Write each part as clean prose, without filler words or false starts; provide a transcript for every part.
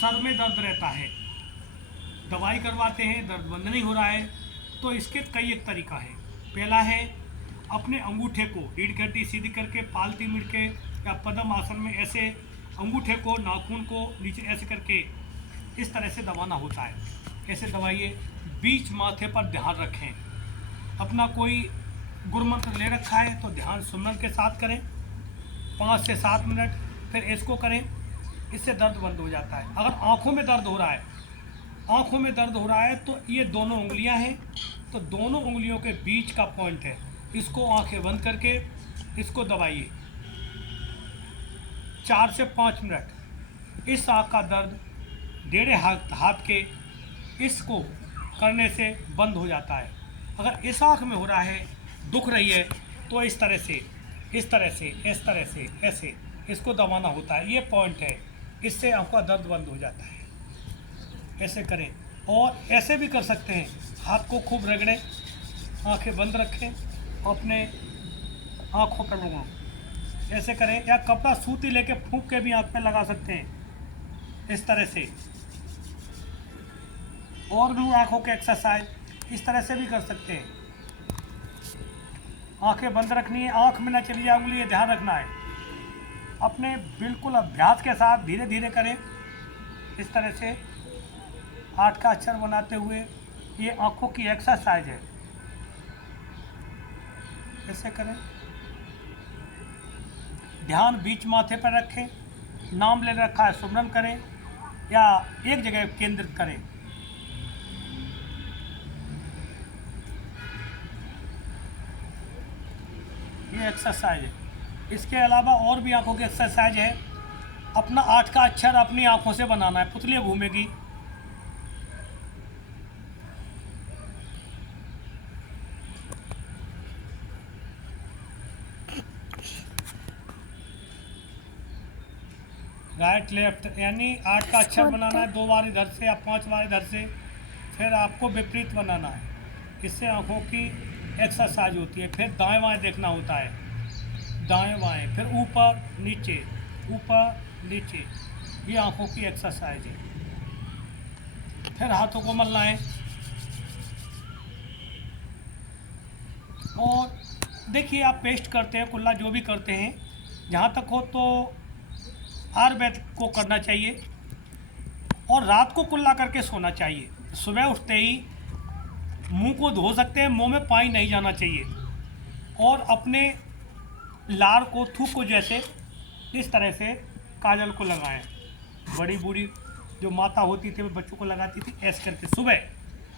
Sir में दर्द रहता है, दवाई करवाते हैं, दर्द बंद नहीं हो रहा है, तो इसके कई एक तरीका है। पहला है अपने अंगूठे को रीढ़ की हड्डी सीधी करके पालती मिड़ के या पद्म आसन में ऐसे अंगूठे को नाखून को नीचे ऐसे करके इस तरह से दबाना होता है। ऐसे दबाइए। बीच माथे पर ध्यान रखें। अपना कोई गुरुमंत्र ले रखा है तो ध्यान सुमरन के साथ करें 5 से 7 मिनट, फिर इसको करें। इससे दर्द बंद हो जाता है। अगर आँखों में दर्द हो रहा है, आँखों में दर्द हो रहा है तो ये दोनों उंगलियां हैं, तो दोनों उंगलियों के बीच का पॉइंट है, इसको आंखें बंद करके इसको दबाइए 4 से 5 मिनट। इस आँख का दर्द डेढ़े हाथ के इसको करने से बंद हो जाता है। अगर इस आँख में हो रहा है, दुख रही है, तो इस तरह से इस तरह से इस तरह से ऐसे इसको दबाना होता है। ये पॉइंट है, इससे आँख का दर्द बंद हो जाता है। ऐसे करें। और ऐसे भी कर सकते हैं, हाथ को खूब रगड़ें, आंखें बंद रखें, अपने आँखों पर लगाएं। ऐसे करें, या कपड़ा सूती लेके फूंक के भी आँख पे लगा सकते हैं इस तरह से। और भी आँखों के एक्सरसाइज इस तरह से भी कर सकते हैं। आंखें बंद रखनी है, आँख में ना चली जाए उंगली, ये ध्यान रखना है। अपने बिल्कुल अभ्यास के साथ धीरे धीरे करें इस तरह से 8 का अक्षर बनाते हुए। ये आँखों की एक्सरसाइज है, ऐसे करें। ध्यान बीच माथे पर रखें, नाम ले रखा है सुमरन करें या एक जगह केंद्रित करें। ये एक्सरसाइज है। इसके अलावा और भी आँखों की एक्सरसाइज है। अपना 8 का अक्षर अपनी आँखों से बनाना है, पुतलियाँ घूमेगी। राइट लेफ्ट, यानी 8 का अक्षर बनाना है। 2 बार इधर से या 5 बार इधर से, फिर आपको विपरीत बनाना है। इससे आँखों की एक्सरसाइज होती है। फिर दाएं बाएं देखना होता है, दाएं बाएं, फिर ऊपर नीचे नीचे। ये आँखों की एक्सरसाइज है। फिर हाथों को मलना है। और देखिए, आप पेस्ट करते हैं, कुल्ला जो भी करते हैं, जहाँ तक हो तो आयुर्वेद को करना चाहिए और रात को कुल्ला करके सोना चाहिए। सुबह उठते ही मुंह को धो सकते हैं, मुंह में पानी नहीं जाना चाहिए। और अपने लार को, थूक को जैसे इस तरह से काजल को लगाएं। बड़ी बूढ़ी जो माता होती थी वो बच्चों को लगाती थी ऐसे करके सुबह,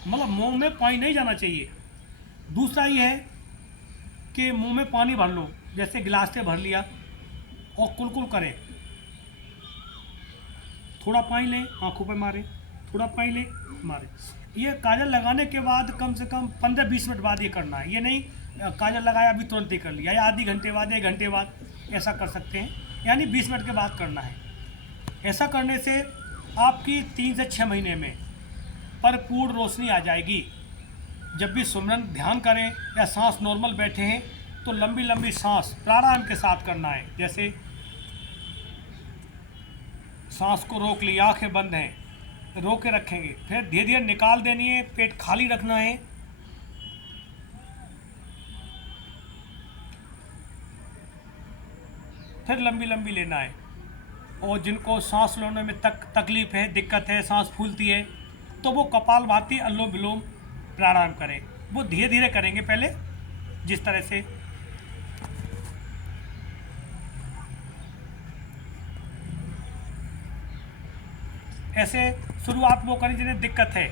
मतलब मुंह में पानी नहीं जाना चाहिए। दूसरा ये है कि मुंह में पानी भर लो, जैसे गिलास से भर लिया और कुलकुल करें। थोड़ा पानी लें, आंखों पे मारें, थोड़ा पानी लें, मारें। ये काजल लगाने के बाद कम से कम 15-20 मिनट बाद ये करना है। ये नहीं काजल लगाया अभी तुरंत ही कर लिया, या आधी घंटे बाद, 1 घंटे बाद ऐसा कर सकते हैं, यानी 20 मिनट के बाद करना है। ऐसा करने से आपकी 3 से 6 महीने में भरपूर रोशनी आ जाएगी। जब भी सुमरन ध्यान करें या सांस नॉर्मल बैठे हैं तो लंबी लंबी सांस प्राणायाम के साथ करना है। जैसे सांस को रोक ली, आंखें बंद हैं, रोक के रखेंगे, फिर धीरे धीरे निकाल देनी है, पेट खाली रखना है। फिर लंबी लंबी लेना है। और जिनको सांस लेने में तकलीफ है, दिक्कत है, सांस फूलती है, तो वो कपालभाति, अनुलोम विलोम प्राणायाम करें। वो धीरे धीरे करेंगे पहले, जिस तरह से ऐसे शुरुआत वो करें जिन्हें दिक्कत है।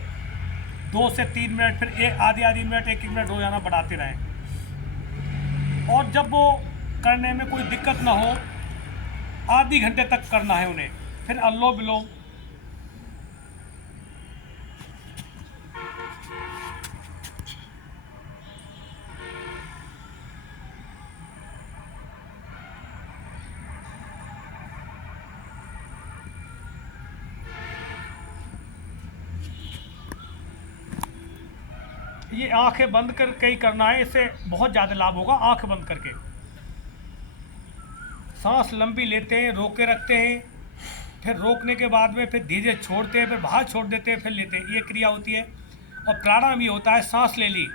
2 से 3 मिनट, फिर आधी मिनट, 1 मिनट हो जाना बढ़ाते रहें। और जब वो करने में कोई दिक्कत ना हो, आधी घंटे तक करना है उन्हें। फिर अनुलोम विलोम। ये आंखें बंद करके ही करना है, इससे बहुत ज़्यादा लाभ होगा। आंख बंद करके सांस लंबी लेते हैं, रोक के रखते हैं, फिर रोकने के बाद में फिर धीरे छोड़ते हैं, फिर बाहर छोड़ देते हैं, फिर लेते हैं, ये क्रिया होती है। और प्राणायाम ये होता है, सांस ले ली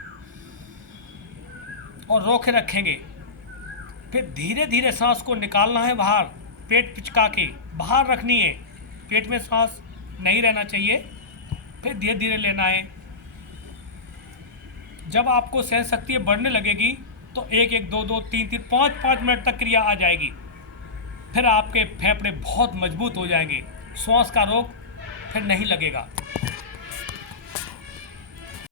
और रोके रखेंगे, फिर धीरे धीरे सांस को निकालना है बाहर, पेट पिचका के बाहर रखनी है, पेट में सांस नहीं रहना चाहिए, फिर धीरे धीरे लेना है। जब आपको सहन शक्ति बढ़ने लगेगी तो 1 1 2 2 3 3 5 5 मिनट तक क्रिया आ जाएगी। फिर आपके फेफड़े बहुत मजबूत हो जाएंगे, श्वास का रोग फिर नहीं लगेगा।